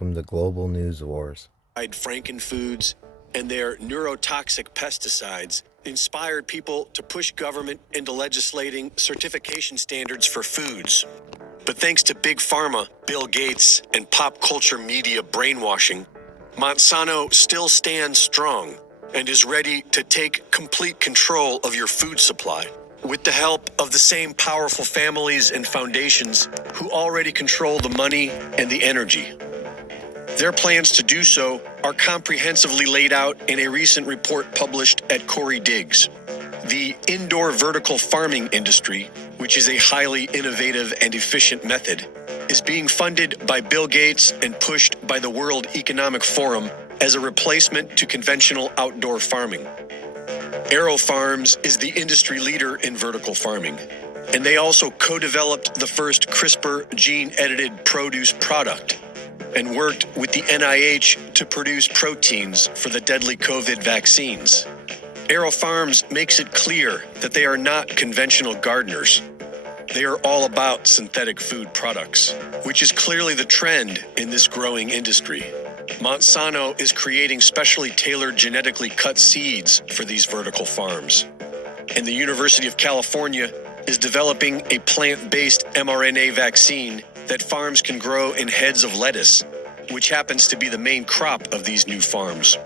Welcome to Global News Wars. Frankenfoods and their neurotoxic pesticides inspired people to push government into legislating certification standards for foods. But thanks to Big Pharma, Bill Gates, and pop culture media brainwashing, Monsanto still stands strong and is ready to take complete control of your food supply. With the help of the same powerful families and foundations who already control the money and the energy. Their plans to do so are comprehensively laid out in a recent report published at Corey Diggs. The indoor vertical farming industry, which is a highly innovative and efficient method, is being funded by Bill Gates and pushed by the World Economic Forum as a replacement to conventional outdoor farming. AeroFarms is the industry leader in vertical farming, and they also co-developed the first CRISPR gene-edited produce product and worked with the NIH to produce proteins for the deadly COVID vaccines. AeroFarms makes it clear that they are not conventional gardeners. They are all about synthetic food products, which is clearly the trend in this growing industry. Monsanto is creating specially tailored genetically cut seeds for these vertical farms. And the University of California is developing a plant-based mRNA vaccine that farms can grow in heads of lettuce, which happens to be the main crop of these new farms.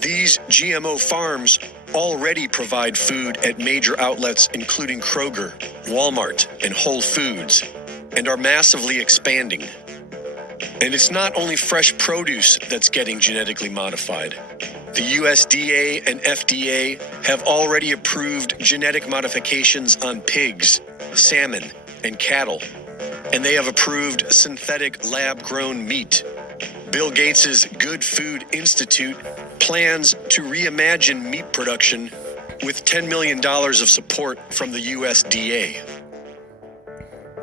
These GMO farms already provide food at major outlets including Kroger, Walmart, and Whole Foods, and are massively expanding. And it's not only fresh produce that's getting genetically modified. The USDA and FDA have already approved genetic modifications on pigs, salmon, and cattle, and they have approved synthetic lab-grown meat. Bill Gates' Good Food Institute plans to reimagine meat production with $10 million of support from the USDA.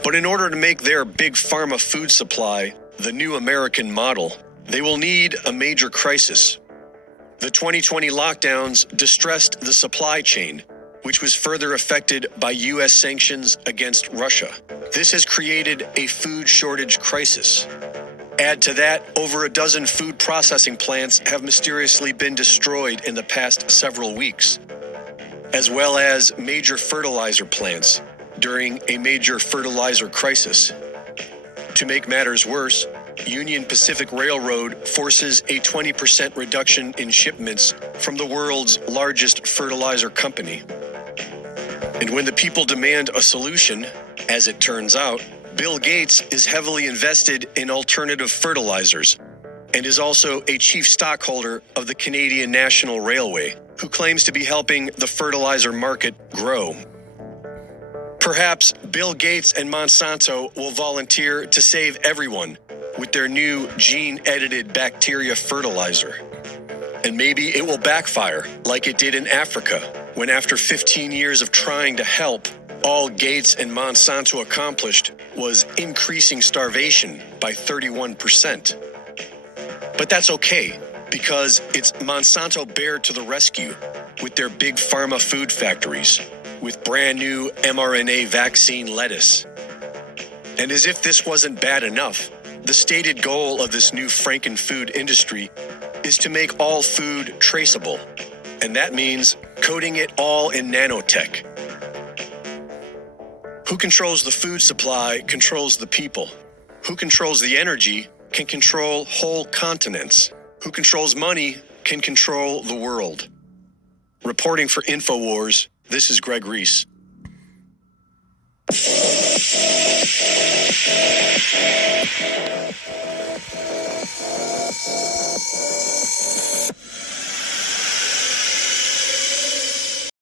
But in order to make their big pharma food supply the new American model, they will need a major crisis. The 2020 lockdowns distressed the supply chain, which was further affected by U.S. sanctions against Russia. This has created a food shortage crisis. Add to that, over a dozen food processing plants have mysteriously been destroyed in the past several weeks, as well as major fertilizer plants during a major fertilizer crisis. To make matters worse, Union Pacific Railroad forces a 20% reduction in shipments from the world's largest fertilizer company. And when the people demand a solution, as it turns out, Bill Gates is heavily invested in alternative fertilizers and is also a chief stockholder of the Canadian National Railway, who claims to be helping the fertilizer market grow. Perhaps Bill Gates and Monsanto will volunteer to save everyone with their new gene-edited bacteria fertilizer. And maybe it will backfire like it did in Africa, when after 15 years of trying to help, all Gates and Monsanto accomplished was increasing starvation by 31%. But that's okay, because it's Monsanto Bear to the rescue with their big pharma food factories, with brand new mRNA vaccine lettuce. And as if this wasn't bad enough, the stated goal of this new Frankenfood industry is to make all food traceable, and that means coating it all in nanotech. Who controls the food supply controls the people. Who controls the energy can control whole continents. Who controls money can control the world. Reporting for InfoWars, this is Greg Reese.